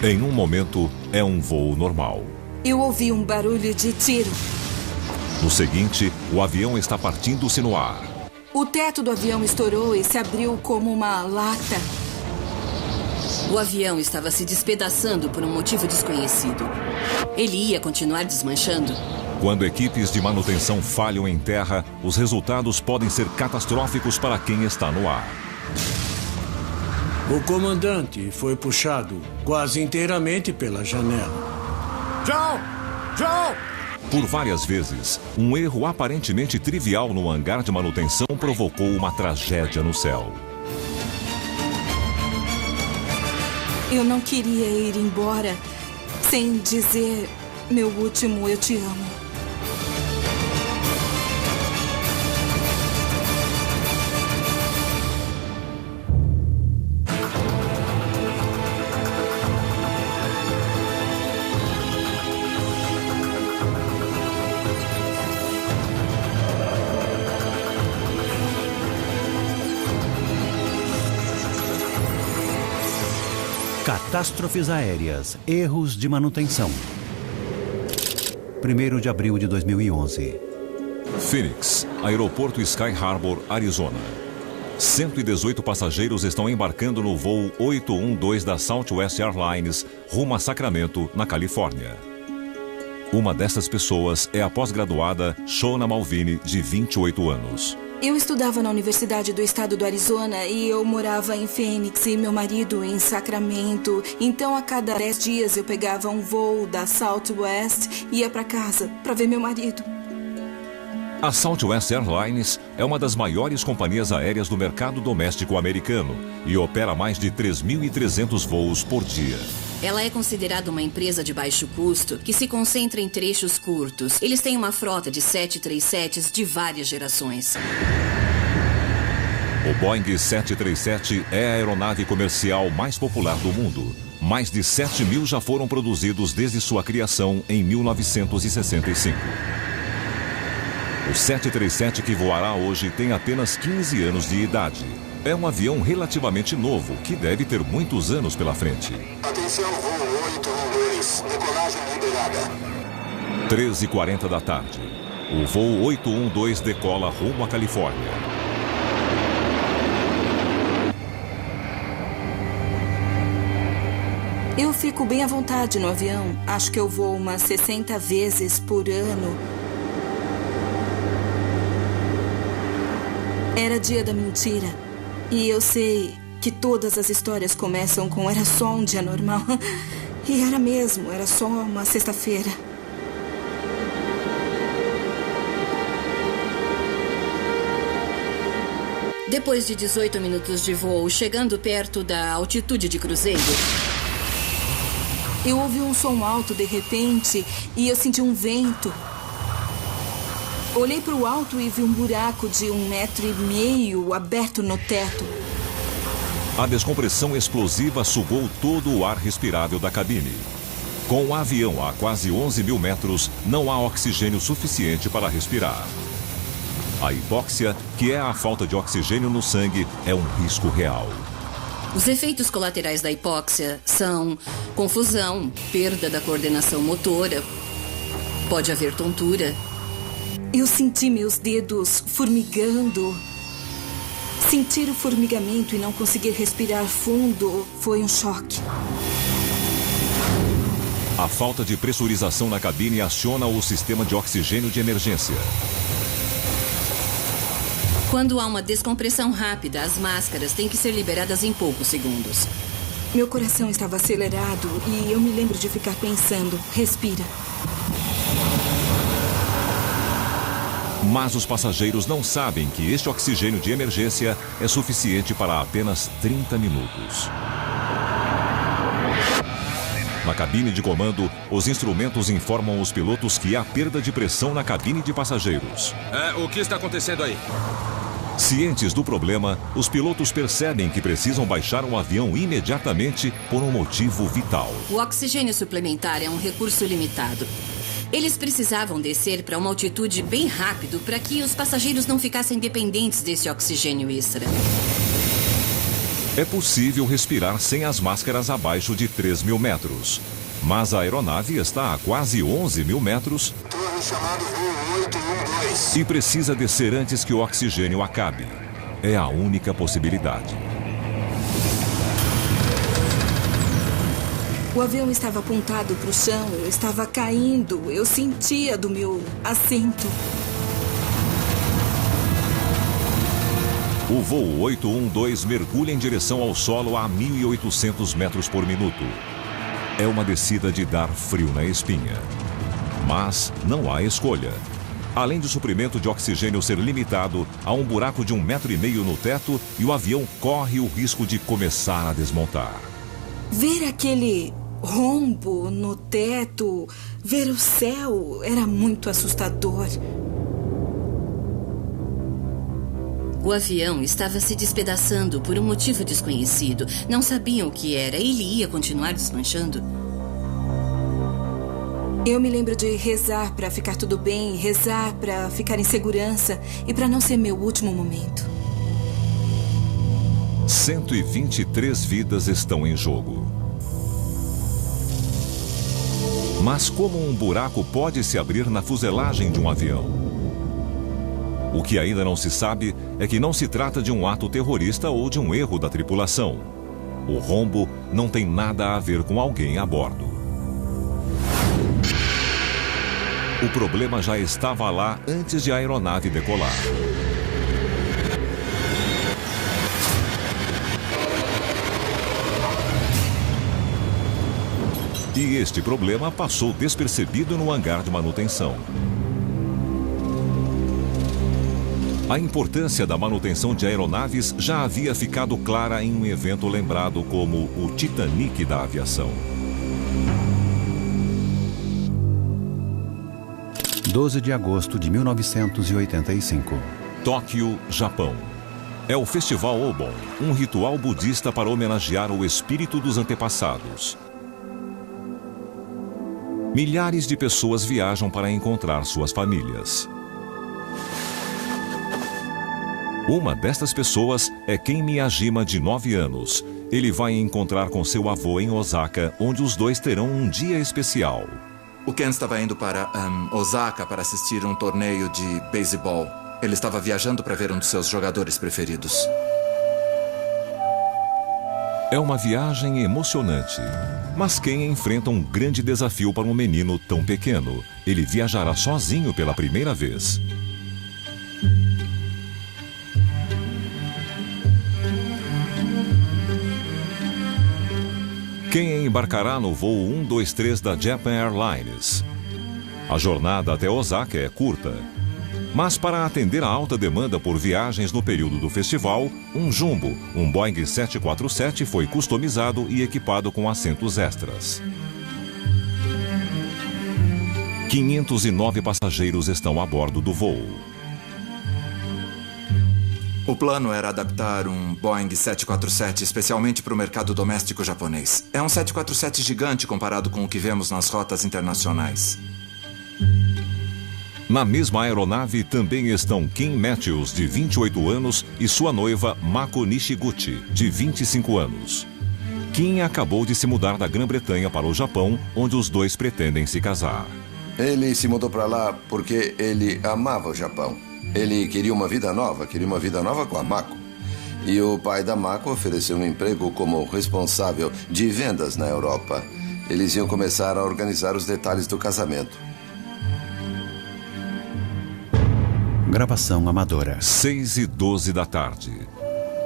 Em um momento, é um voo normal. Eu ouvi um barulho de tiro. No seguinte, o avião está partindo-se no ar. O teto do avião estourou e se abriu como uma lata. O avião estava se despedaçando por um motivo desconhecido. Ele ia continuar desmanchando. Quando equipes de manutenção falham em terra, os resultados podem ser catastróficos para quem está no ar. O comandante foi puxado quase inteiramente pela janela. Joe! Joe! Por várias vezes, um erro aparentemente trivial no hangar de manutenção provocou uma tragédia no céu. Eu não queria ir embora sem dizer meu último eu te amo. Catástrofes aéreas, erros de manutenção. 1º de abril de 2011. Phoenix, aeroporto Sky Harbor, Arizona. 118 passageiros estão embarcando no voo 812 da Southwest Airlines rumo a Sacramento, na Califórnia. Uma dessas pessoas é a pós-graduada Shona Malvini, de 28 anos. Eu estudava na Universidade do Estado do Arizona e eu morava em Phoenix e meu marido em Sacramento. Então, a cada 10 dias eu pegava um voo da Southwest e ia para casa para ver meu marido. A Southwest Airlines é uma das maiores companhias aéreas do mercado doméstico americano e opera mais de 3.300 voos por dia. Ela é considerada uma empresa de baixo custo que se concentra em trechos curtos. Eles têm uma frota de 737s de várias gerações. O Boeing 737 é a aeronave comercial mais popular do mundo. Mais de 7.000 já foram produzidos desde sua criação em 1965. O 737 que voará hoje tem apenas 15 anos de idade. É um avião relativamente novo, que deve ter muitos anos pela frente. Atenção, voo 812, decolagem liberada. 13h40 da tarde. O voo 812 decola rumo à Califórnia. Eu fico bem à vontade no avião. Acho que eu vou umas 60 vezes por ano. Era dia da mentira. E eu sei que todas as histórias começam com era só um dia normal. E era mesmo, era só uma sexta-feira. Depois de 18 minutos de voo, chegando perto da altitude de cruzeiro, eu ouvi um som alto de repente e eu senti um vento. Olhei para o alto e vi um buraco de 1,5 metros aberto no teto. A descompressão explosiva sugou todo o ar respirável da cabine. Com o avião a quase 11.000 metros, não há oxigênio suficiente para respirar. A hipóxia, que é a falta de oxigênio no sangue, é um risco real. Os efeitos colaterais da hipóxia são confusão, perda da coordenação motora, pode haver tontura. Eu senti meus dedos formigando. Sentir o formigamento e não conseguir respirar fundo foi um choque. A falta de pressurização na cabine aciona o sistema de oxigênio de emergência. Quando há uma descompressão rápida, as máscaras têm que ser liberadas em poucos segundos. Meu coração estava acelerado e eu me lembro de ficar pensando, respira. Mas os passageiros não sabem que este oxigênio de emergência é suficiente para apenas 30 minutos. Na cabine de comando, os instrumentos informam os pilotos que há perda de pressão na cabine de passageiros. O que está acontecendo aí? Cientes do problema, os pilotos percebem que precisam baixar o avião imediatamente por um motivo vital. O oxigênio suplementar é um recurso limitado. Eles precisavam descer para uma altitude bem rápido para que os passageiros não ficassem dependentes desse oxigênio extra. É possível respirar sem as máscaras abaixo de 3.000 metros. Mas a aeronave está a quase 11.000 metros Torre chamado voo 812. e precisa descer antes que o oxigênio acabe. É a única possibilidade. O avião estava apontado para o chão, eu estava caindo, eu sentia do meu assento. O voo 812 mergulha em direção ao solo a 1.800 metros por minuto. É uma descida de dar frio na espinha. Mas não há escolha. Além do suprimento de oxigênio ser limitado, há um buraco de 1,5 metro no teto e o avião corre o risco de começar a desmontar. Ver aquele rombo no teto, ver o céu, era muito assustador. O avião estava se despedaçando por um motivo desconhecido. Não sabiam o que era. Ele ia continuar desmanchando. Eu me lembro de rezar para ficar tudo bem, rezar para ficar em segurança e para não ser meu último momento. 123 vidas estão em jogo. Mas como um buraco pode se abrir na fuselagem de um avião? O que ainda não se sabe é que não se trata de um ato terrorista ou de um erro da tripulação. O rombo não tem nada a ver com alguém a bordo. O problema já estava lá antes de a aeronave decolar. E este problema passou despercebido no hangar de manutenção. A importância da manutenção de aeronaves já havia ficado clara em um evento lembrado como o Titanic da aviação. 12 de agosto de 1985. Tóquio, Japão. É o Festival Obon, um ritual budista para homenagear o espírito dos antepassados. Milhares de pessoas viajam para encontrar suas famílias. Uma destas pessoas é Ken Miyajima, de 9 anos. Ele vai encontrar com seu avô em Osaka, onde os dois terão um dia especial. O Ken estava indo para Osaka para assistir um torneio de beisebol. Ele estava viajando para ver um dos seus jogadores preferidos. É uma viagem emocionante. Mas Ken enfrenta um grande desafio para um menino tão pequeno. Ele viajará sozinho pela primeira vez. Ken embarcará no voo 123 da Japan Airlines. A jornada até Osaka é curta. Mas para atender a alta demanda por viagens no período do festival, um Jumbo, um Boeing 747, foi customizado e equipado com assentos extras. 509 passageiros estão a bordo do voo. O plano era adaptar um Boeing 747 especialmente para o mercado doméstico japonês. É um 747 gigante comparado com o que vemos nas rotas internacionais. Na mesma aeronave também estão Kim Matthews, de 28 anos, e sua noiva Mako Nishiguchi, de 25 anos. Kim acabou de se mudar da Grã-Bretanha para o Japão, onde os dois pretendem se casar. Ele se mudou para lá porque ele amava o Japão. Ele queria uma vida nova com a Mako. E o pai da Mako ofereceu um emprego como responsável de vendas na Europa. Eles iam começar a organizar os detalhes do casamento. Gravação amadora. 6h12 da tarde.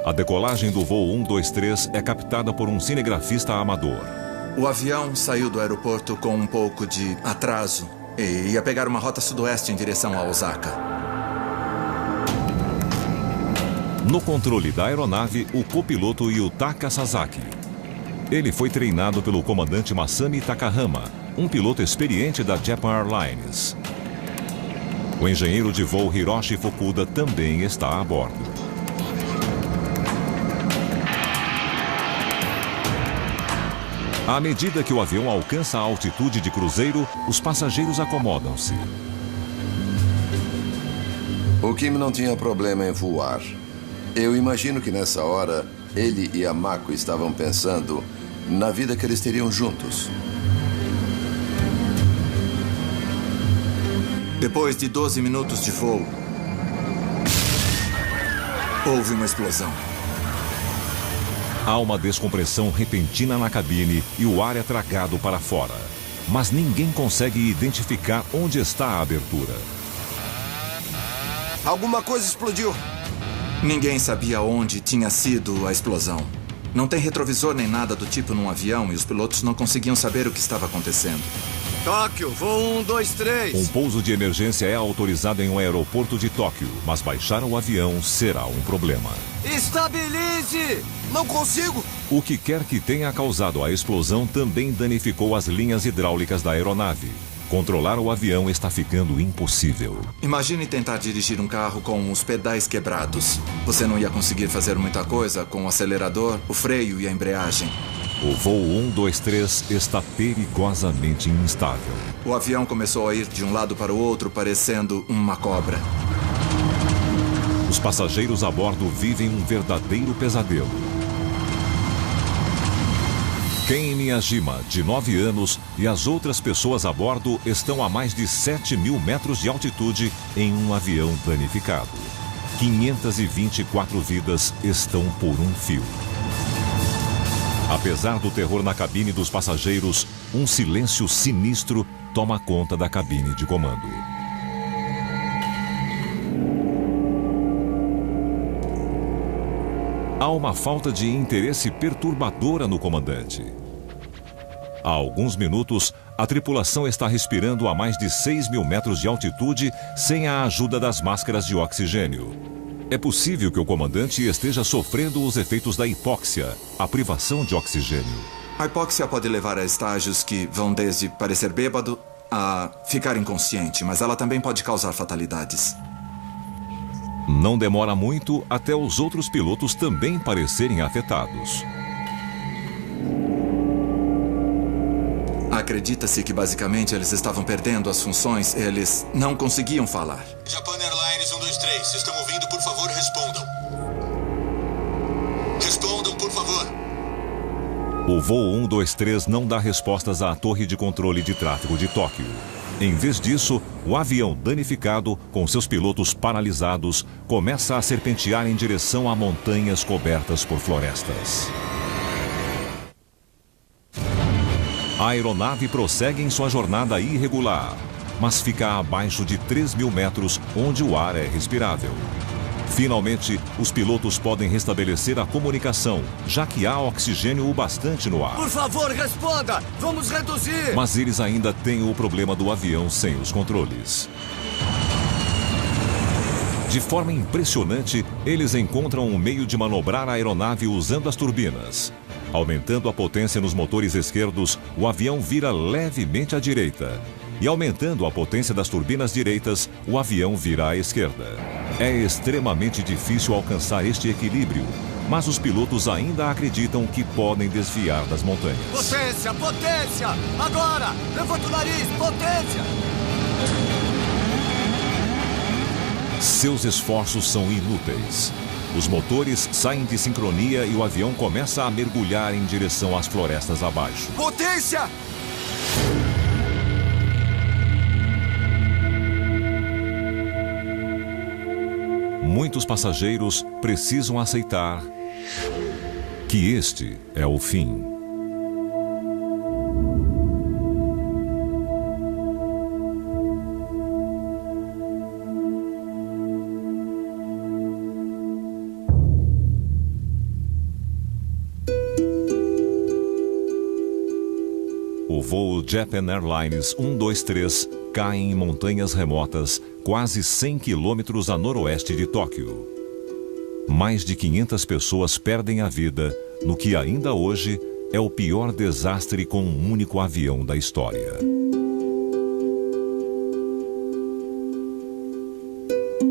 A decolagem do voo 123 é captada por um cinegrafista amador. O avião saiu do aeroporto com um pouco de atraso e ia pegar uma rota sudoeste em direção a Osaka. No controle da aeronave, o copiloto Yutaka Sasaki. Ele foi treinado pelo comandante Masami Takahama, um piloto experiente da Japan Airlines. O engenheiro de voo Hiroshi Fukuda também está a bordo. À medida que o avião alcança a altitude de cruzeiro, os passageiros acomodam-se. O Kim não tinha problema em voar. Eu imagino que nessa hora ele e a Mako estavam pensando na vida que eles teriam juntos. Depois de 12 minutos de voo, houve uma explosão. Há uma descompressão repentina na cabine e o ar é tragado para fora. Mas ninguém consegue identificar onde está a abertura. Alguma coisa explodiu. Ninguém sabia onde tinha sido a explosão. Não tem retrovisor nem nada do tipo num avião e os pilotos não conseguiam saber o que estava acontecendo. Tóquio, voo 1, 2, 3. Um pouso de emergência é autorizado em um aeroporto de Tóquio, mas baixar o avião será um problema. Estabilize! Não consigo! O que quer que tenha causado a explosão também danificou as linhas hidráulicas da aeronave. Controlar o avião está ficando impossível. Imagine tentar dirigir um carro com os pedais quebrados. Você não ia conseguir fazer muita coisa com o acelerador, o freio e a embreagem. O voo 123 está perigosamente instável. O avião começou a ir de um lado para o outro, parecendo uma cobra. Os passageiros a bordo vivem um verdadeiro pesadelo. Ken Miyajima, de 9 anos, e as outras pessoas a bordo estão a mais de 7.000 metros de altitude em um avião danificado. 524 vidas estão por um fio. Apesar do terror na cabine dos passageiros, um silêncio sinistro toma conta da cabine de comando. Há uma falta de interesse perturbadora no comandante. Há alguns minutos, a tripulação está respirando a mais de 6.000 metros de altitude sem a ajuda das máscaras de oxigênio. É possível que o comandante esteja sofrendo os efeitos da hipóxia, a privação de oxigênio. A hipóxia pode levar a estágios que vão desde parecer bêbado a ficar inconsciente, mas ela também pode causar fatalidades. Não demora muito até os outros pilotos também parecerem afetados. Acredita-se que basicamente eles estavam perdendo as funções, eles não conseguiam falar. Japan Airlines 123, se estão ouvindo, por favor, respondam. Respondam, por favor. O voo 123 não dá respostas à torre de controle de tráfego de Tóquio. Em vez disso, o avião danificado, com seus pilotos paralisados, começa a serpentear em direção a montanhas cobertas por florestas. A aeronave prossegue em sua jornada irregular, mas fica abaixo de 3.000 metros, onde o ar é respirável. Finalmente, os pilotos podem restabelecer a comunicação, já que há oxigênio o bastante no ar. Por favor, responda! Vamos reduzir! Mas eles ainda têm o problema do avião sem os controles. De forma impressionante, eles encontram um meio de manobrar a aeronave usando as turbinas. Aumentando a potência nos motores esquerdos, o avião vira levemente à direita. E aumentando a potência das turbinas direitas, o avião vira à esquerda. É extremamente difícil alcançar este equilíbrio, mas os pilotos ainda acreditam que podem desviar das montanhas. Potência, potência! Agora! Levanta o nariz, potência! Seus esforços são inúteis. Os motores saem de sincronia e o avião começa a mergulhar em direção às florestas abaixo. Potência! Muitos passageiros precisam aceitar que este é o fim. O voo Japan Airlines 123 cai em montanhas remotas, quase 100 quilômetros a noroeste de Tóquio. Mais de 500 pessoas perdem a vida no que ainda hoje é o pior desastre com um único avião da história.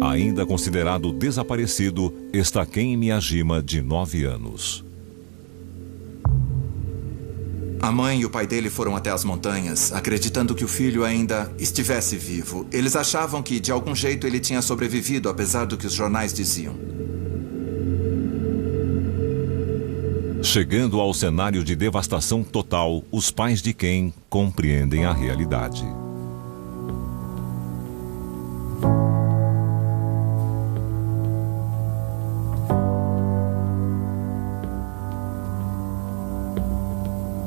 Ainda considerado desaparecido está Ken Miyajima, de 9 anos. A mãe e o pai dele foram até as montanhas, acreditando que o filho ainda estivesse vivo. Eles achavam que, de algum jeito, ele tinha sobrevivido, apesar do que os jornais diziam. Chegando ao cenário de devastação total, os pais de Ken compreendem a realidade.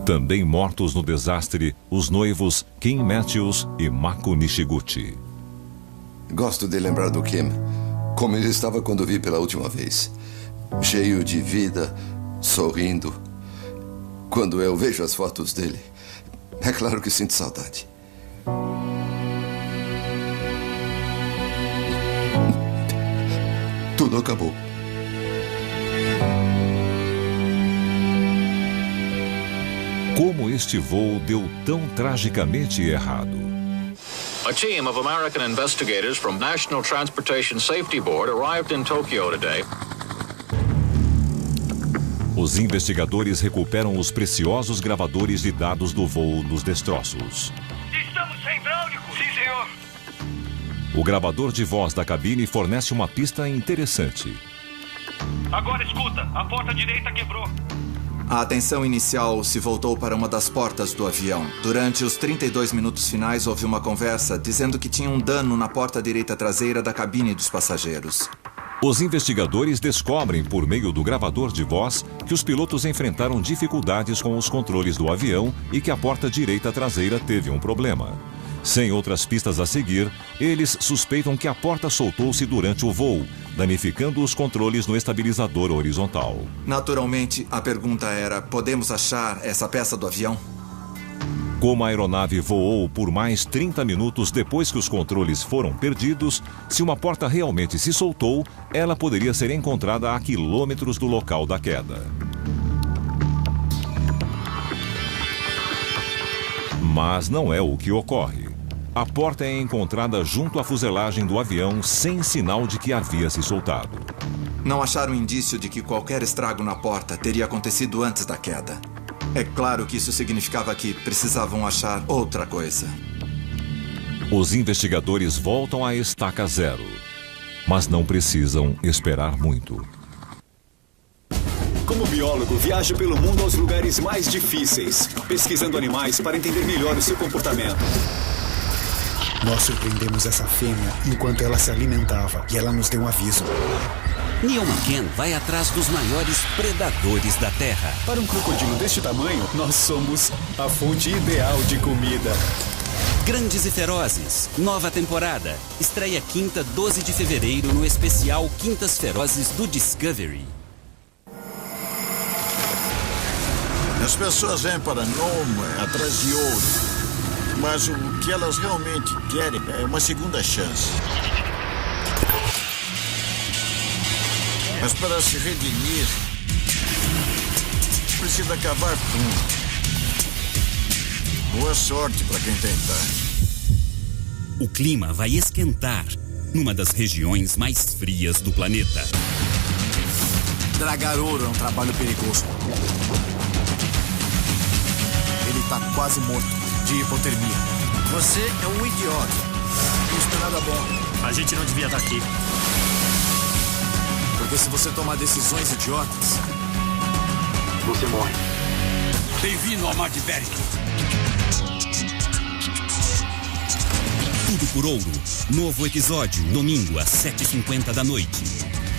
Também mortos no desastre, os noivos Kim Matthews e Mako Nishiguchi. Gosto de lembrar do Kim, como ele estava quando vi pela última vez. Cheio de vida, sorrindo. Quando eu vejo as fotos dele, é claro que sinto saudade. Tudo acabou. Como este voo deu tão tragicamente errado? A team of American investigators from National Transportation Safety Board arrived in Tokyo today. Os investigadores recuperam os preciosos gravadores de dados do voo dos destroços. Estamos sem hidráulico! Sim, senhor! O gravador de voz da cabine fornece uma pista interessante. Agora escuta, a porta direita quebrou. A atenção inicial se voltou para uma das portas do avião. Durante os 32 minutos finais, houve uma conversa dizendo que tinha um dano na porta direita traseira da cabine dos passageiros. Os investigadores descobrem, por meio do gravador de voz, que os pilotos enfrentaram dificuldades com os controles do avião e que a porta direita traseira teve um problema. Sem outras pistas a seguir, eles suspeitam que a porta soltou-se durante o voo, danificando os controles no estabilizador horizontal. Naturalmente, a pergunta era: podemos achar essa peça do avião? Como a aeronave voou por mais 30 minutos depois que os controles foram perdidos, se uma porta realmente se soltou, ela poderia ser encontrada a quilômetros do local da queda. Mas não é o que ocorre. A porta é encontrada junto à fuselagem do avião sem sinal de que havia se soltado. Não acharam indício de que qualquer estrago na porta teria acontecido antes da queda. É claro que isso significava que precisavam achar outra coisa. Os investigadores voltam à estaca zero, mas não precisam esperar muito. Como biólogo, viajo pelo mundo aos lugares mais difíceis, pesquisando animais para entender melhor o seu comportamento. Nós surpreendemos essa fêmea enquanto ela se alimentava e ela nos deu um aviso. Neil McCann vai atrás dos maiores predadores da Terra. Para um crocodilo deste tamanho, nós somos a fonte ideal de comida. Grandes e Ferozes, nova temporada. Estreia quinta, 12 de fevereiro, no especial Quintas Ferozes do Discovery. As pessoas vêm para Nome atrás de ouro. Mas o que elas realmente querem é uma segunda chance. Mas para se redimir, precisa cavar fundo. Boa sorte para quem tentar. O clima vai esquentar numa das regiões mais frias do planeta. Dragar ouro é um trabalho perigoso. Ele está quase morto. De hipotermia. Você é um idiota. Isso não é nada bom. A gente não devia estar aqui. Porque se você tomar decisões idiotas, você morre. Bem-vindo ao Mar de Bering. Tudo por ouro. Novo episódio, domingo às 7h50 da noite.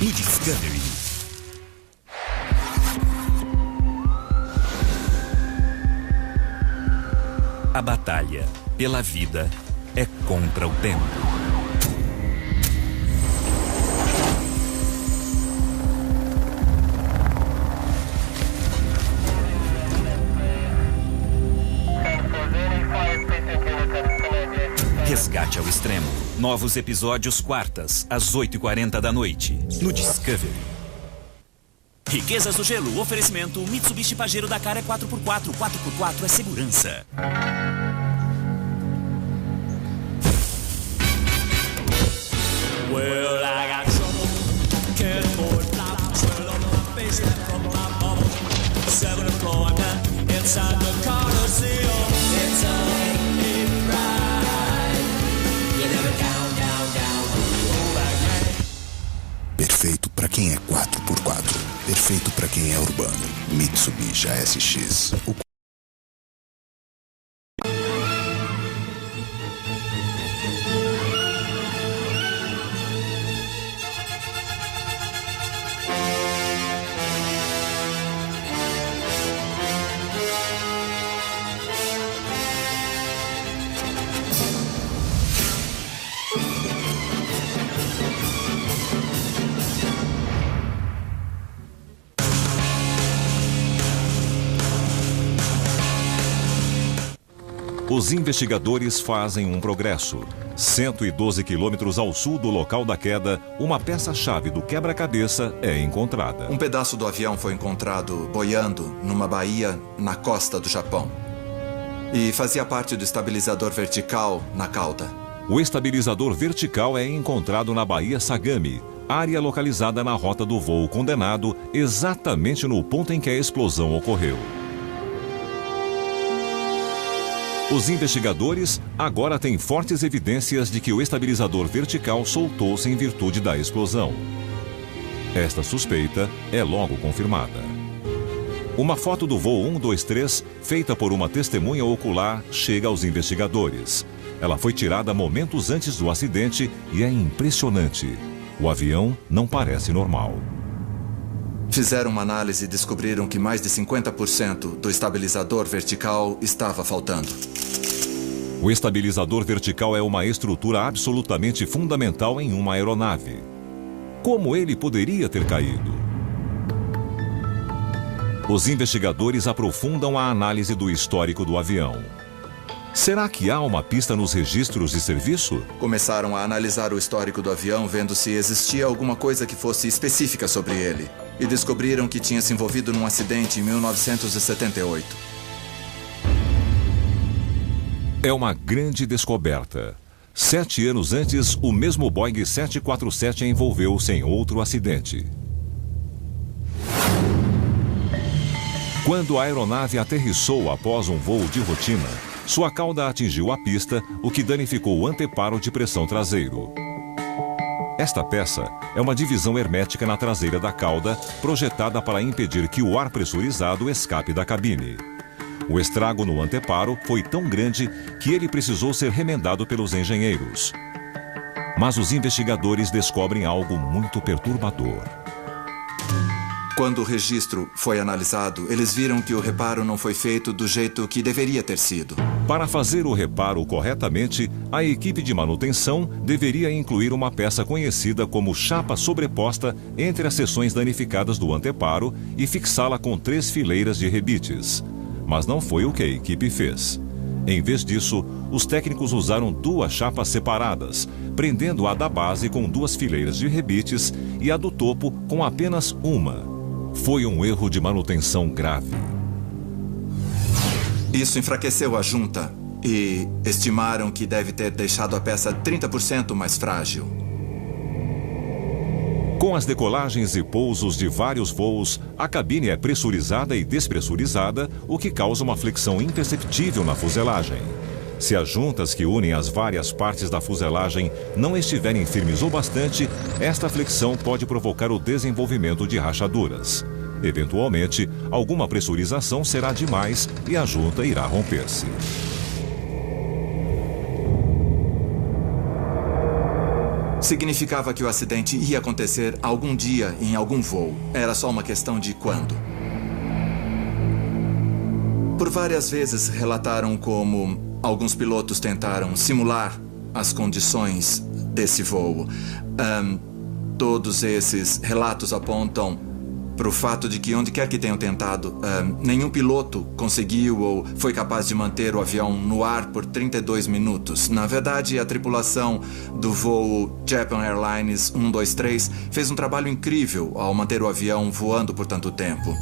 No Discovery. A batalha pela vida é contra o tempo. Resgate ao Extremo. Novos episódios quartas, às 8h40 da noite. No Discovery. Riquezas do Gelo, oferecimento Mitsubishi Pajero Dakar é 4x4, 4x4 é segurança. Well, I got trouble, cardboard flowers swirl on my face from my bubble. 7th floor now, inside the Coliseum. It's a ride. You never down, down, down, go back. Perfeito para quem é 4x4. Perfeito para quem é urbano. Mitsubishi ASX. Os investigadores fazem um progresso. 112 quilômetros ao sul do local da queda, uma peça-chave do quebra-cabeça é encontrada. Um pedaço do avião foi encontrado boiando numa baía na costa do Japão. E fazia parte do estabilizador vertical na cauda. O estabilizador vertical é encontrado na Baía Sagami, área localizada na rota do voo condenado, exatamente no ponto em que a explosão ocorreu. Os investigadores agora têm fortes evidências de que o estabilizador vertical soltou-se em virtude da explosão. Esta suspeita é logo confirmada. Uma foto do voo 123, feita por uma testemunha ocular, chega aos investigadores. Ela foi tirada momentos antes do acidente e é impressionante. O avião não parece normal. Fizeram uma análise e descobriram que mais de 50% do estabilizador vertical estava faltando. O estabilizador vertical é uma estrutura absolutamente fundamental em uma aeronave. Como ele poderia ter caído? Os investigadores aprofundam a análise do histórico do avião. Será que há uma pista nos registros de serviço? Começaram a analisar o histórico do avião, vendo se existia alguma coisa que fosse específica sobre ele. E descobriram que tinha se envolvido num acidente em 1978. É uma grande descoberta. 7 anos antes, o mesmo Boeing 747 envolveu-se em outro acidente. Quando a aeronave aterrissou após um voo de rotina, sua cauda atingiu a pista, o que danificou o anteparo de pressão traseiro. Esta peça é uma divisão hermética na traseira da cauda, projetada para impedir que o ar pressurizado escape da cabine. O estrago no anteparo foi tão grande que ele precisou ser remendado pelos engenheiros. Mas os investigadores descobrem algo muito perturbador. Quando o registro foi analisado, eles viram que o reparo não foi feito do jeito que deveria ter sido. Para fazer o reparo corretamente, a equipe de manutenção deveria incluir uma peça conhecida como chapa sobreposta entre as seções danificadas do anteparo e fixá-la com 3 fileiras de rebites. Mas não foi o que a equipe fez. Em vez disso, os técnicos usaram 2 chapas separadas, prendendo a da base com 2 fileiras de rebites e a do topo com apenas uma. Foi um erro de manutenção grave. Isso enfraqueceu a junta e estimaram que deve ter deixado a peça 30% mais frágil. Com as decolagens e pousos de vários voos, a cabine é pressurizada e despressurizada, o que causa uma flexão imperceptível na fuselagem. Se as juntas que unem as várias partes da fuselagem não estiverem firmes o bastante, esta flexão pode provocar o desenvolvimento de rachaduras. Eventualmente, alguma pressurização será demais e a junta irá romper-se. Significava que o acidente ia acontecer algum dia em algum voo. Era só uma questão de quando. Por várias vezes relataram como alguns pilotos tentaram simular as condições desse voo. Todos esses relatos apontam para o fato de que, onde quer que tenham tentado, nenhum piloto conseguiu ou foi capaz de manter o avião no ar por 32 minutos. Na verdade, a tripulação do voo Japan Airlines 123 fez um trabalho incrível ao manter o avião voando por tanto tempo.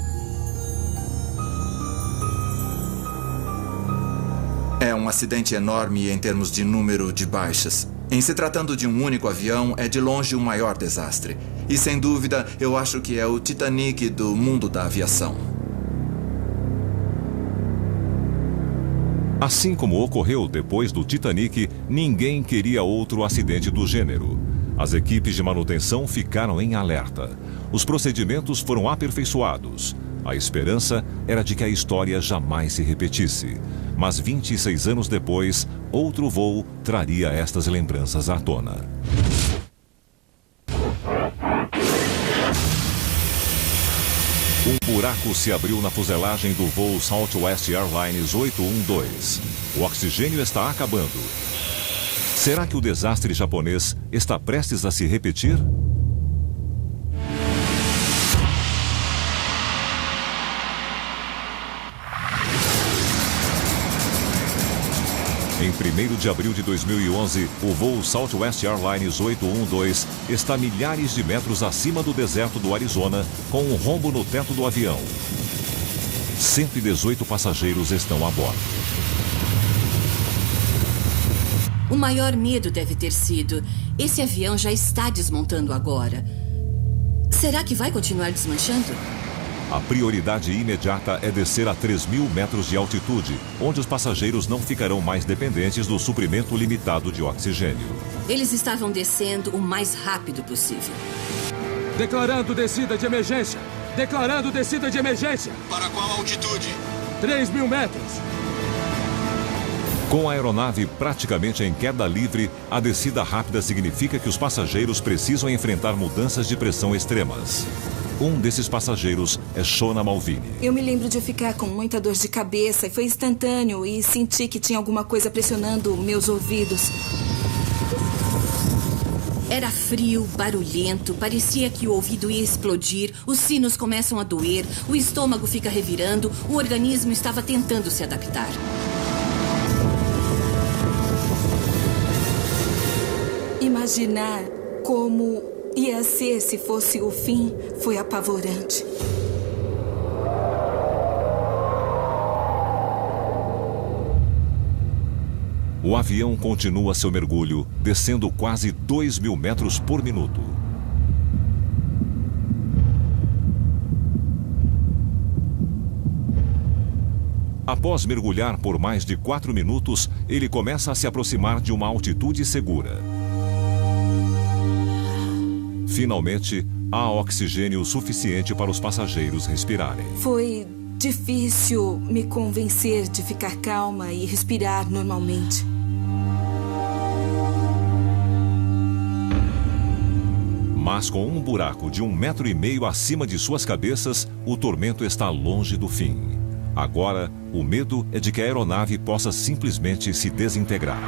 É um acidente enorme em termos de número de baixas. Em se tratando de um único avião, é de longe o maior desastre. E, sem dúvida, eu acho que é o Titanic do mundo da aviação. Assim como ocorreu depois do Titanic, ninguém queria outro acidente do gênero. As equipes de manutenção ficaram em alerta. os procedimentos foram aperfeiçoados. A esperança era de que a história jamais se repetisse. Mas 26 anos depois, outro voo traria estas lembranças à tona. Um buraco se abriu na fuselagem do voo Southwest Airlines 812. O oxigênio está acabando. Será que o desastre japonês está prestes a se repetir? Em 1º de abril de 2011, o voo Southwest Airlines 812 está milhares de metros acima do deserto do Arizona, com um rombo no teto do avião. 118 passageiros estão a bordo. O maior medo deve ter sido: esse avião já está desmontando agora. Será que vai continuar desmanchando? A prioridade imediata é descer a 3.000 metros de altitude, onde os passageiros não ficarão mais dependentes do suprimento limitado de oxigênio. Eles estavam descendo o mais rápido possível. Declarando descida de emergência! Declarando descida de emergência! Para qual altitude? 3.000 metros! Com a aeronave praticamente em queda livre, a descida rápida significa que os passageiros precisam enfrentar mudanças de pressão extremas. Um desses passageiros é Shona Malvini. Eu me lembro de ficar com muita dor de cabeça e foi instantâneo e senti que tinha alguma coisa pressionando meus ouvidos. Era frio, barulhento, parecia que o ouvido ia explodir, os sinos começam a doer, o estômago fica revirando, o organismo estava tentando se adaptar. Imaginar como ia ser se fosse o fim foi apavorante. O avião continua seu mergulho, descendo quase 2.000 metros por minuto. Após mergulhar por mais de 4 minutos, ele começa a se aproximar de uma altitude segura. Finalmente, há oxigênio suficiente para os passageiros respirarem. Foi difícil me convencer de ficar calma e respirar normalmente. Mas com um buraco de 1,5 metro acima de suas cabeças, o tormento está longe do fim. Agora, o medo é de que a aeronave possa simplesmente se desintegrar.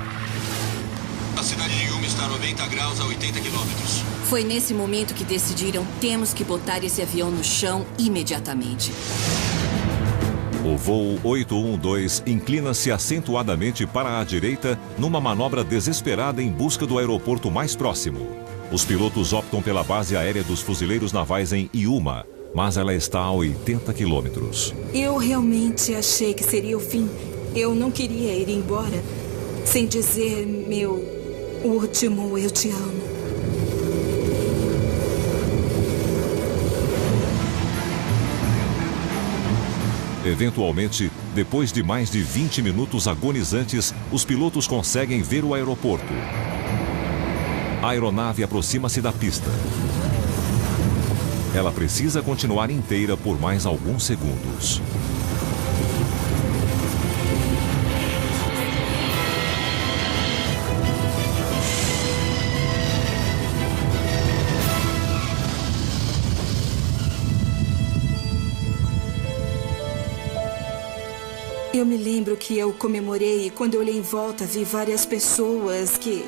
A cidade de Yuma está a 90 graus a 80 quilômetros. Foi nesse momento que decidiram: temos que botar esse avião no chão imediatamente. O voo 812 inclina-se acentuadamente para a direita numa manobra desesperada em busca do aeroporto mais próximo. Os pilotos optam pela base aérea dos fuzileiros navais em Yuma, mas ela está a 80 quilômetros. Eu realmente achei que seria o fim. Eu não queria ir embora sem dizer meu último "eu te amo". Eventualmente, depois de mais de 20 minutos agonizantes, os pilotos conseguem ver o aeroporto. A aeronave aproxima-se da pista. Ela precisa continuar inteira por mais alguns segundos. Eu me lembro que eu comemorei e quando eu olhei em volta vi várias pessoas que,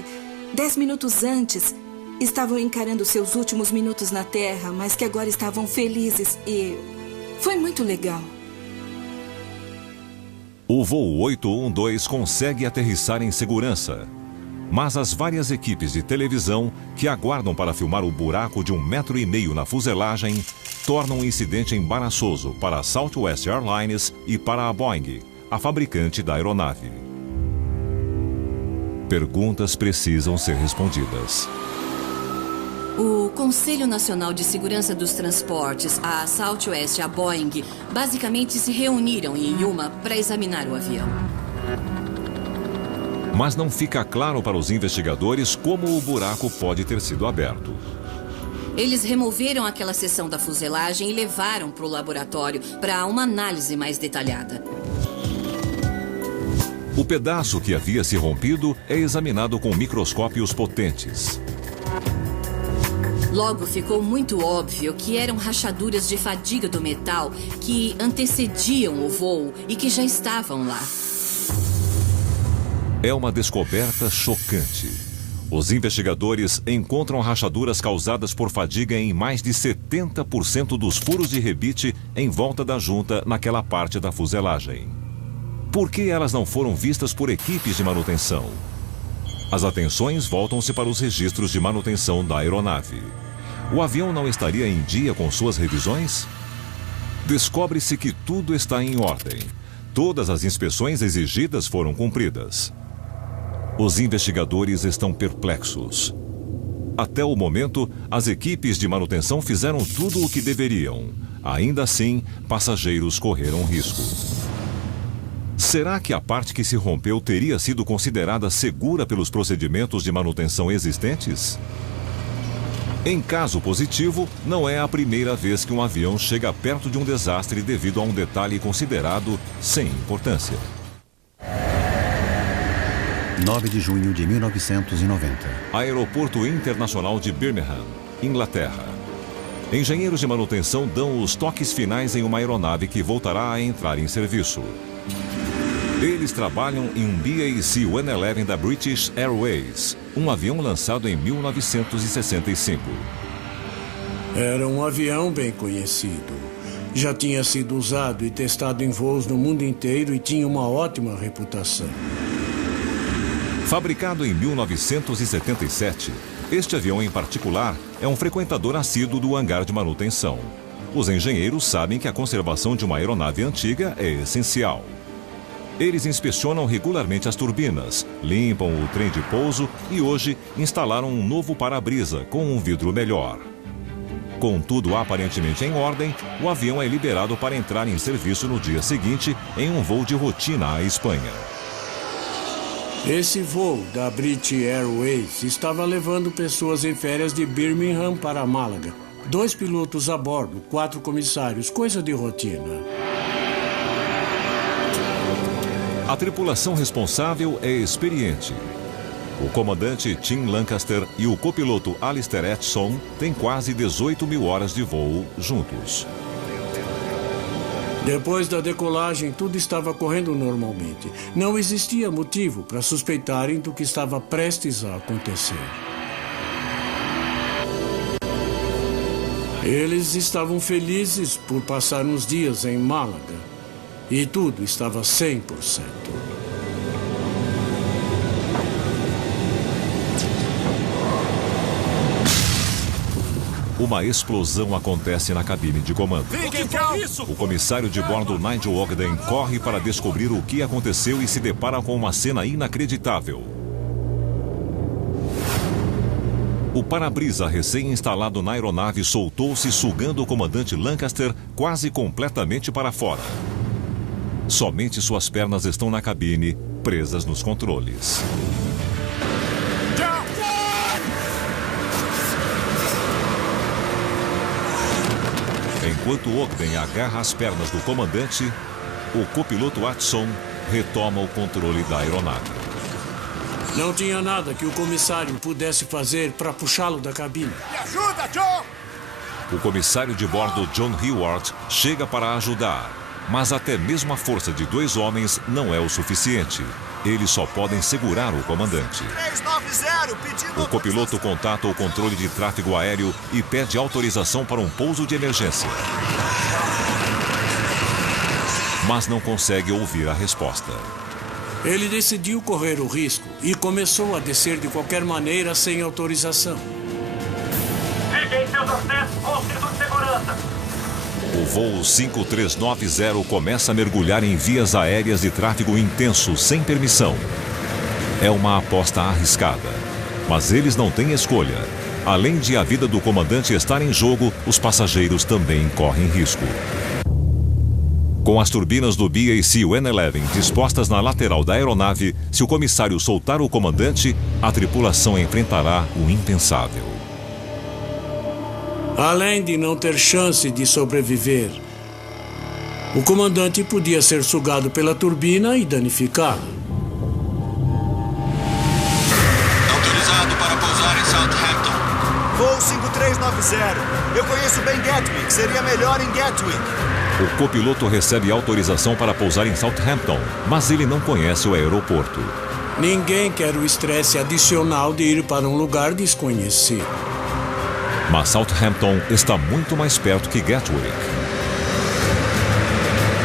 10 minutos antes, estavam encarando seus últimos minutos na Terra, mas que agora estavam felizes e foi muito legal. O voo 812 consegue aterrissar em segurança, mas as várias equipes de televisão que aguardam para filmar o buraco de 1,5 metro na fuselagem tornam o incidente embaraçoso para a Southwest Airlines e para a Boeing, a fabricante da aeronave. Perguntas precisam ser respondidas. O Conselho Nacional de Segurança dos Transportes, a Southwest e a Boeing, basicamente se reuniram em Yuma para examinar o avião. Mas não fica claro para os investigadores como o buraco pode ter sido aberto. Eles removeram aquela seção da fuselagem e levaram para o laboratório para uma análise mais detalhada. O pedaço que havia se rompido é examinado com microscópios potentes. Logo ficou muito óbvio que eram rachaduras de fadiga do metal que antecediam o voo e que já estavam lá. É uma descoberta chocante. Os investigadores encontram rachaduras causadas por fadiga em mais de 70% dos furos de rebite em volta da junta naquela parte da fuselagem. Por que elas não foram vistas por equipes de manutenção? As atenções voltam-se para os registros de manutenção da aeronave. O avião não estaria em dia com suas revisões? Descobre-se que tudo está em ordem. Todas as inspeções exigidas foram cumpridas. Os investigadores estão perplexos. Até o momento, as equipes de manutenção fizeram tudo o que deveriam. Ainda assim, passageiros correram risco. Será que a parte que se rompeu teria sido considerada segura pelos procedimentos de manutenção existentes? Em caso positivo, não é a primeira vez que um avião chega perto de um desastre devido a um detalhe considerado sem importância. 9 de junho de 1990. Aeroporto Internacional de Birmingham, Inglaterra. Engenheiros de manutenção dão os toques finais em uma aeronave que voltará a entrar em serviço. Eles trabalham em um BA-C-111 da British Airways, um avião lançado em 1965. Era um avião bem conhecido. Já tinha sido usado e testado em voos no mundo inteiro e tinha uma ótima reputação. Fabricado em 1977, este avião em particular é um frequentador assíduo do hangar de manutenção. Os engenheiros sabem que a conservação de uma aeronave antiga é essencial. Eles inspecionam regularmente as turbinas, limpam o trem de pouso e hoje instalaram um novo para-brisa com um vidro melhor. Com tudo aparentemente em ordem, o avião é liberado para entrar em serviço no dia seguinte em um voo de rotina à Espanha. Esse voo da British Airways estava levando pessoas em férias de Birmingham para Málaga. 2 pilotos a bordo, 4 comissários, coisa de rotina. A tripulação responsável é experiente. O comandante Tim Lancaster e o copiloto Alistair Atchison têm quase 18 mil horas de voo juntos. Depois da decolagem, tudo estava correndo normalmente. Não existia motivo para suspeitarem do que estava prestes a acontecer. Eles estavam felizes por passar uns dias em Málaga. E tudo estava 100%. Uma explosão acontece na cabine de comando. O comissário de bordo, Nigel Ogden, corre para descobrir o que aconteceu e se depara com uma cena inacreditável. O para-brisa recém-instalado na aeronave soltou-se, sugando o comandante Lancaster quase completamente para fora. Somente suas pernas estão na cabine, presas nos controles. Enquanto Ogden agarra as pernas do comandante, o copiloto Atchison retoma o controle da aeronave. Não tinha nada que o comissário pudesse fazer para puxá-lo da cabine. Me ajuda, John! O comissário de bordo, John Hewart, chega para ajudar. Mas até mesmo a força de 2 homens não é o suficiente. Eles só podem segurar o comandante. 390, pedindo... O copiloto contata o controle de tráfego aéreo e pede autorização para um pouso de emergência. Mas não consegue ouvir a resposta. Ele decidiu correr o risco e começou a descer de qualquer maneira sem autorização. Fiquem em seus assentos com o cinto de segurança. O voo 5390 começa a mergulhar em vias aéreas de tráfego intenso, sem permissão. É uma aposta arriscada, mas eles não têm escolha. Além de a vida do comandante estar em jogo, os passageiros também correm risco. Com as turbinas do BA-C-111 dispostas na lateral da aeronave, se o comissário soltar o comandante, a tripulação enfrentará o impensável. Além de não ter chance de sobreviver, o comandante podia ser sugado pela turbina e danificado. Autorizado para pousar em Southampton. Voo 5390. Eu conheço bem Gatwick. Seria melhor em Gatwick. O copiloto recebe autorização para pousar em Southampton, mas ele não conhece o aeroporto. Ninguém quer o estresse adicional de ir para um lugar desconhecido. Mas Southampton está muito mais perto que Gatwick.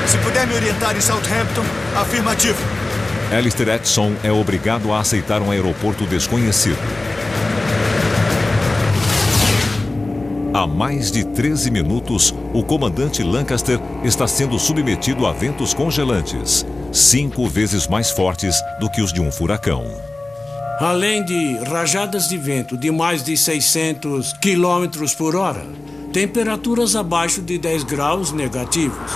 Se puder me orientar em Southampton, afirmativo. Alistair Edson é obrigado a aceitar um aeroporto desconhecido. Há mais de 13 minutos, o comandante Lancaster está sendo submetido a ventos congelantes, 5 vezes mais fortes do que os de um furacão. Além de rajadas de vento de mais de 600 quilômetros por hora, temperaturas abaixo de 10 graus negativos.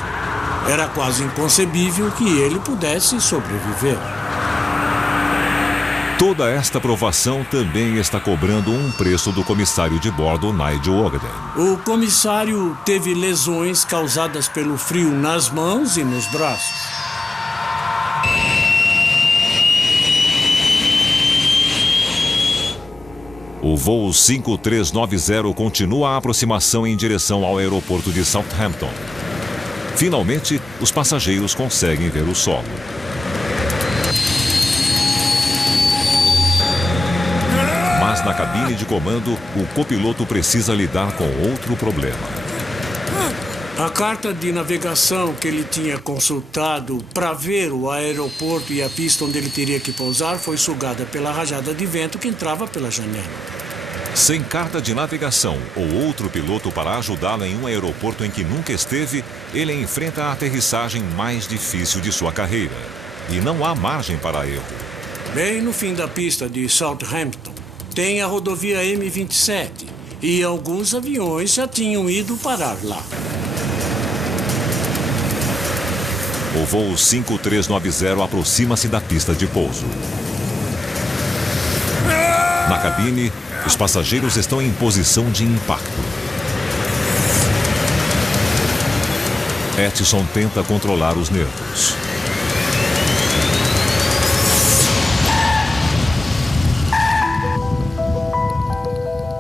Era quase inconcebível que ele pudesse sobreviver. Toda esta provação também está cobrando um preço do comissário de bordo, Nigel Ogden. O comissário teve lesões causadas pelo frio nas mãos e nos braços. O voo 5390 continua a aproximação em direção ao aeroporto de Southampton. Finalmente, os passageiros conseguem ver o solo. Mas na cabine de comando, o copiloto precisa lidar com outro problema. A carta de navegação que ele tinha consultado para ver o aeroporto e a pista onde ele teria que pousar foi sugada pela rajada de vento que entrava pela janela. Sem carta de navegação ou outro piloto para ajudá-lo em um aeroporto em que nunca esteve, ele enfrenta a aterrissagem mais difícil de sua carreira. E não há margem para erro. Bem no fim da pista de Southampton, tem a rodovia M27 e alguns aviões já tinham ido parar lá. O voo 5390 aproxima-se da pista de pouso. Na cabine, os passageiros estão em posição de impacto. Edson tenta controlar os nervos.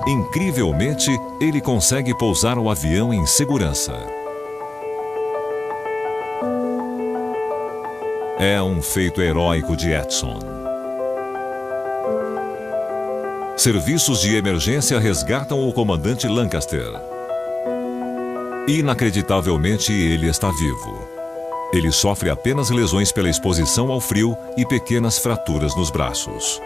Incrivelmente, ele consegue pousar o avião em segurança. É um feito heróico de Edson. Serviços de emergência resgatam o comandante Lancaster. Inacreditavelmente, ele está vivo. Ele sofre apenas lesões pela exposição ao frio e pequenas fraturas nos braços.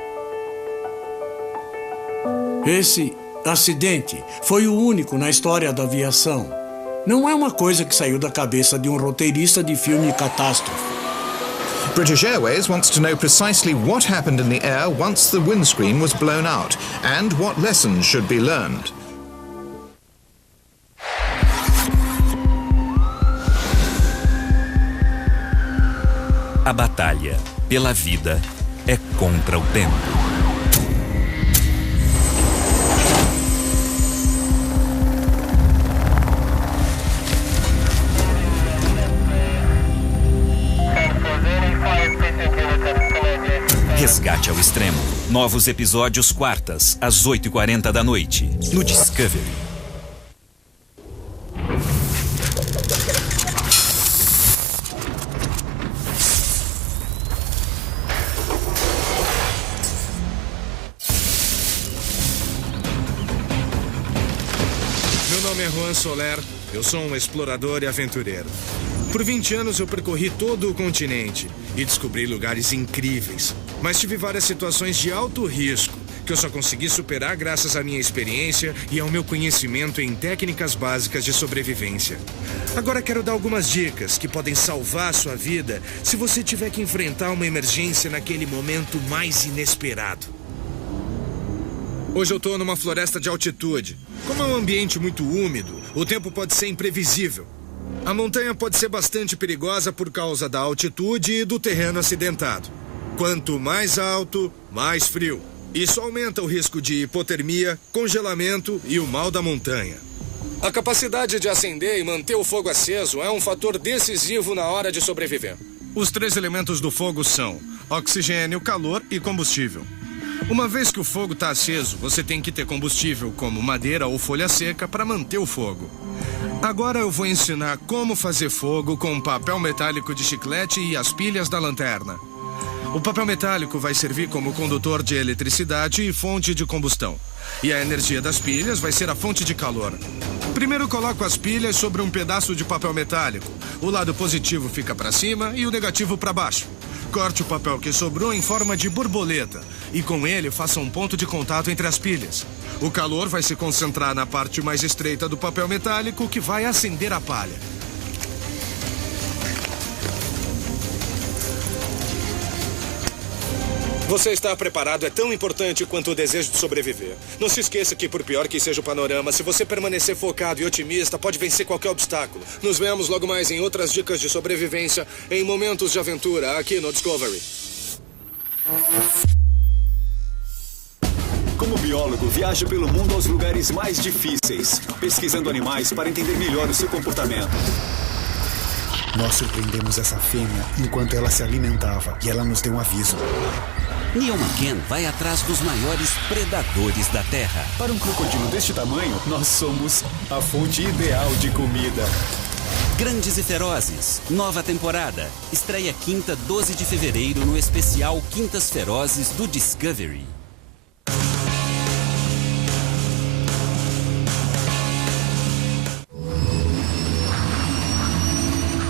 Esse acidente foi o único na história da aviação. Não é uma coisa que saiu da cabeça de um roteirista de filme catástrofe. British Airways wants to know precisely what happened in the air once the windscreen was blown out and what lessons should be learned. A batalha pela vida é contra o tempo. Resgate ao Extremo. Novos episódios quartas, às 8h40 da noite, no Discovery. Meu nome é Juan Soler, eu sou um explorador e aventureiro. Por 20 anos eu percorri todo o continente e descobri lugares incríveis. Mas tive várias situações de alto risco que eu só consegui superar graças à minha experiência e ao meu conhecimento em técnicas básicas de sobrevivência. Agora quero dar algumas dicas que podem salvar a sua vida se você tiver que enfrentar uma emergência naquele momento mais inesperado. Hoje eu estou numa floresta de altitude. Como é um ambiente muito úmido, o tempo pode ser imprevisível. A montanha pode ser bastante perigosa por causa da altitude e do terreno acidentado. Quanto mais alto, mais frio. Isso aumenta o risco de hipotermia, congelamento e o mal da montanha. A capacidade de acender e manter o fogo aceso é um fator decisivo na hora de sobreviver. Os 3 elementos do fogo são oxigênio, calor e combustível. Uma vez que o fogo está aceso, você tem que ter combustível, como madeira ou folha seca, para manter o fogo. Agora eu vou ensinar como fazer fogo com papel metálico de chiclete e as pilhas da lanterna. O papel metálico vai servir como condutor de eletricidade e fonte de combustão. E a energia das pilhas vai ser a fonte de calor. Primeiro coloco as pilhas sobre um pedaço de papel metálico. O lado positivo fica para cima e o negativo para baixo. Corte o papel que sobrou em forma de borboleta e com ele faça um ponto de contato entre as pilhas. O calor vai se concentrar na parte mais estreita do papel metálico que vai acender a palha. Você estar preparado é tão importante quanto o desejo de sobreviver. Não se esqueça que, por pior que seja o panorama, se você permanecer focado e otimista, pode vencer qualquer obstáculo. Nos vemos logo mais em outras dicas de sobrevivência em Momentos de Aventura, aqui no Discovery. Como biólogo, viaja pelo mundo aos lugares mais difíceis, pesquisando animais para entender melhor o seu comportamento. Nós surpreendemos essa fêmea enquanto ela se alimentava e ela nos deu um aviso. Neil McCann vai atrás dos maiores predadores da Terra. Para um crocodilo deste tamanho, nós somos a fonte ideal de comida. Grandes e Ferozes, nova temporada. Estreia quinta, 12 de fevereiro, no especial Quintas Ferozes do Discovery.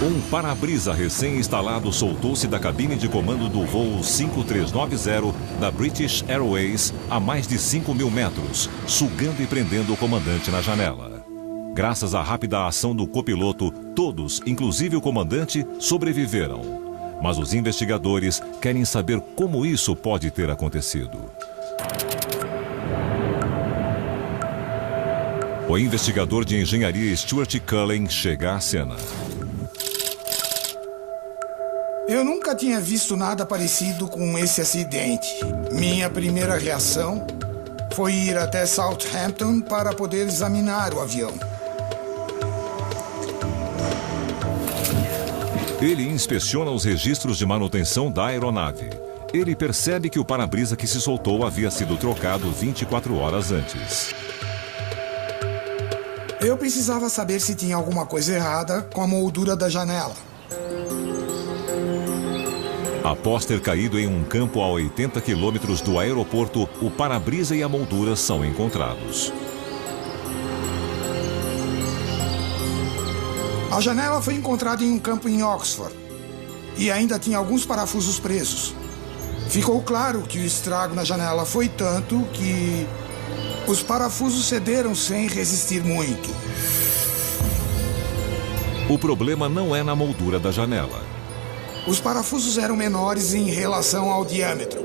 Um para-brisa recém-instalado soltou-se da cabine de comando do voo 5390 da British Airways a mais de 5.000 metros, sugando e prendendo o comandante na janela. Graças à rápida ação do copiloto, todos, inclusive o comandante, sobreviveram. Mas os investigadores querem saber como isso pode ter acontecido. O investigador de engenharia Stuart Cullen chega à cena. Eu nunca tinha visto nada parecido com esse acidente. Minha primeira reação foi ir até Southampton para poder examinar o avião. Ele inspeciona os registros de manutenção da aeronave. Ele percebe que o para-brisa que se soltou havia sido trocado 24 horas antes. Eu precisava saber se tinha alguma coisa errada com a moldura da janela. Após ter caído em um campo a 80 quilômetros do aeroporto, o para-brisa e a moldura são encontrados. A janela foi encontrada em um campo em Oxford e ainda tinha alguns parafusos presos. Ficou claro que o estrago na janela foi tanto que os parafusos cederam sem resistir muito. O problema não é na moldura da janela. Os parafusos eram menores em relação ao diâmetro.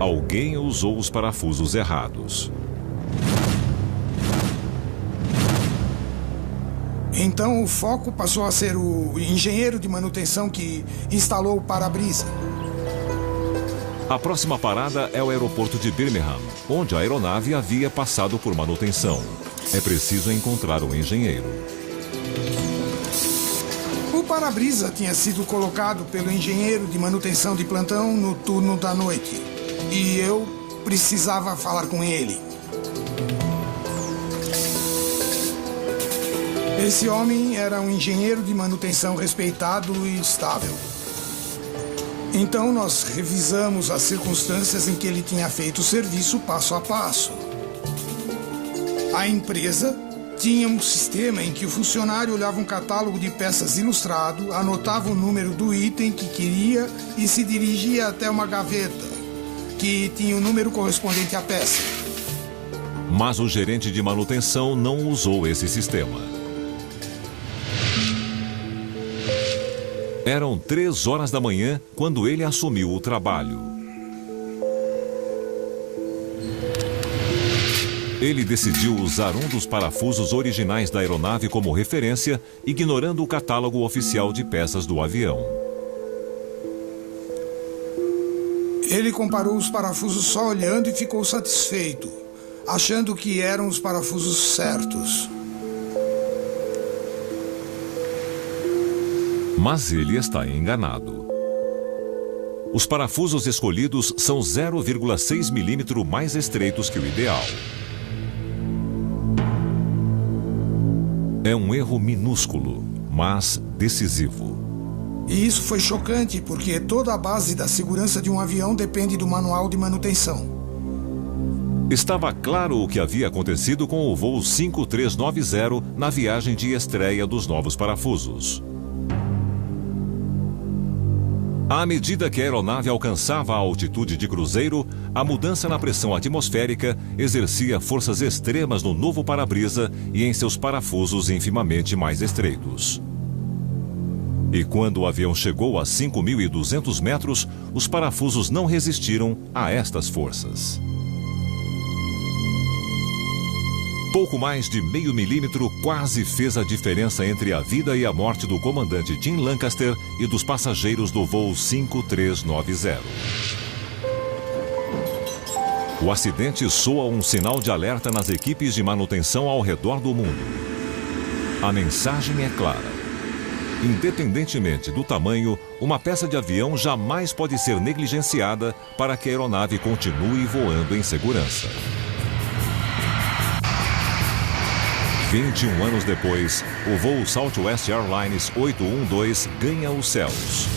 Alguém usou os parafusos errados. Então o foco passou a ser o engenheiro de manutenção que instalou o para-brisa. A próxima parada é o aeroporto de Birmingham, onde a aeronave havia passado por manutenção. É preciso encontrar o engenheiro. O para-brisa tinha sido colocado pelo engenheiro de manutenção de plantão no turno da noite. E eu precisava falar com ele. Esse homem era um engenheiro de manutenção respeitado e estável. Então nós revisamos as circunstâncias em que ele tinha feito o serviço passo a passo. A empresa tinha um sistema em que o funcionário olhava um catálogo de peças ilustrado, anotava o número do item que queria e se dirigia até uma gaveta, que tinha o número correspondente à peça. Mas o gerente de manutenção não usou esse sistema. Eram 3 horas da manhã quando ele assumiu o trabalho. Ele decidiu usar um dos parafusos originais da aeronave como referência, ignorando o catálogo oficial de peças do avião. Ele comparou os parafusos só olhando e ficou satisfeito, achando que eram os parafusos certos. Mas ele está enganado. Os parafusos escolhidos são 0,6 milímetro mais estreitos que o ideal. É um erro minúsculo, mas decisivo. E isso foi chocante, porque toda a base da segurança de um avião depende do manual de manutenção. Estava claro o que havia acontecido com o voo 5390 na viagem de estreia dos novos parafusos. À medida que a aeronave alcançava a altitude de cruzeiro, a mudança na pressão atmosférica exercia forças extremas no novo para-brisa e em seus parafusos infimamente mais estreitos. E quando o avião chegou a 5.200 metros, os parafusos não resistiram a estas forças. Pouco mais de meio milímetro quase fez a diferença entre a vida e a morte do comandante Jim Lancaster e dos passageiros do voo 5390. O acidente soa um sinal de alerta nas equipes de manutenção ao redor do mundo. A mensagem é clara. Independentemente do tamanho, uma peça de avião jamais pode ser negligenciada para que a aeronave continue voando em segurança. 21 anos depois, o voo Southwest Airlines 812 ganha os céus.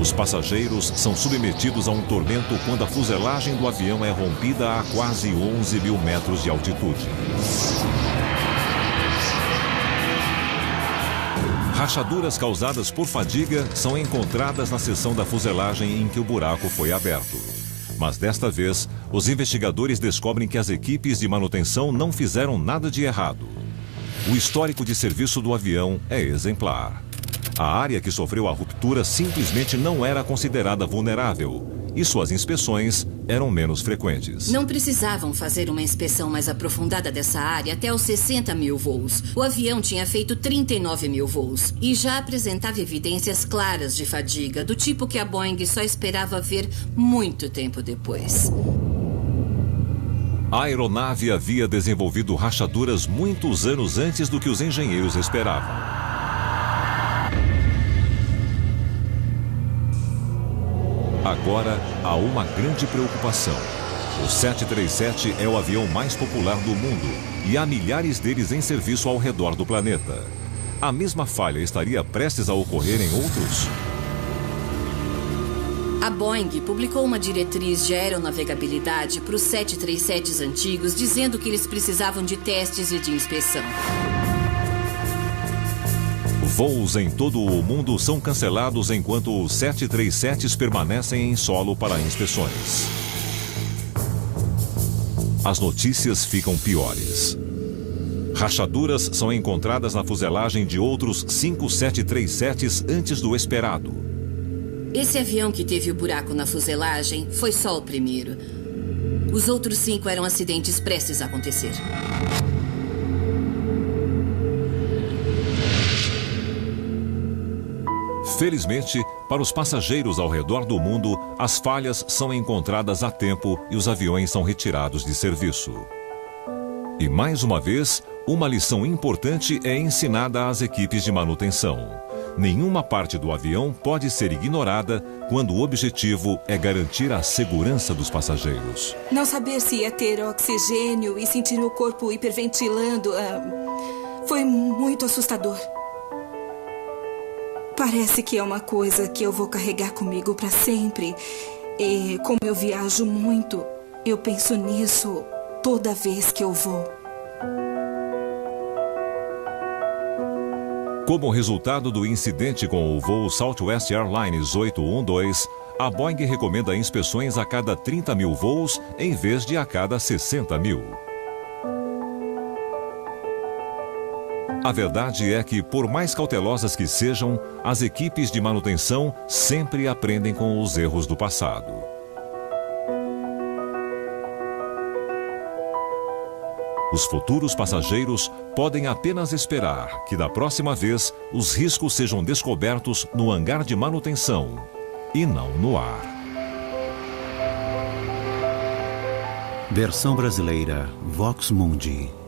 Os passageiros são submetidos a um tormento quando a fuselagem do avião é rompida a quase 11.000 metros de altitude. Rachaduras causadas por fadiga são encontradas na seção da fuselagem em que o buraco foi aberto. Mas desta vez, os investigadores descobrem que as equipes de manutenção não fizeram nada de errado. O histórico de serviço do avião é exemplar. A área que sofreu a ruptura simplesmente não era considerada vulnerável e suas inspeções eram menos frequentes. Não precisavam fazer uma inspeção mais aprofundada dessa área até os 60 mil voos. O avião tinha feito 39 mil voos e já apresentava evidências claras de fadiga, do tipo que a Boeing só esperava ver muito tempo depois. A aeronave havia desenvolvido rachaduras muitos anos antes do que os engenheiros esperavam. Agora, há uma grande preocupação. O 737 é o avião mais popular do mundo e há milhares deles em serviço ao redor do planeta. A mesma falha estaria prestes a ocorrer em outros? A Boeing publicou uma diretriz de aeronavegabilidade para os 737s antigos, dizendo que eles precisavam de testes e de inspeção. Voos em todo o mundo são cancelados enquanto os 737s permanecem em solo para inspeções. As notícias ficam piores. Rachaduras são encontradas na fuselagem de outros 5 737s antes do esperado. Esse avião que teve o buraco na fuselagem foi só o primeiro. Os outros 5 eram acidentes prestes a acontecer. Felizmente, para os passageiros ao redor do mundo, as falhas são encontradas a tempo e os aviões são retirados de serviço. E mais uma vez, uma lição importante é ensinada às equipes de manutenção. Nenhuma parte do avião pode ser ignorada quando o objetivo é garantir a segurança dos passageiros. Não saber se ia ter oxigênio e sentir o corpo hiperventilando foi muito assustador. Parece que é uma coisa que eu vou carregar comigo para sempre. E como eu viajo muito, eu penso nisso toda vez que eu vou. Como resultado do incidente com o voo Southwest Airlines 812, a Boeing recomenda inspeções a cada 30 mil voos em vez de a cada 60 mil. A verdade é que, por mais cautelosas que sejam, as equipes de manutenção sempre aprendem com os erros do passado. Os futuros passageiros podem apenas esperar que, da próxima vez, os riscos sejam descobertos no hangar de manutenção e não no ar. Versão brasileira Vox Mundi.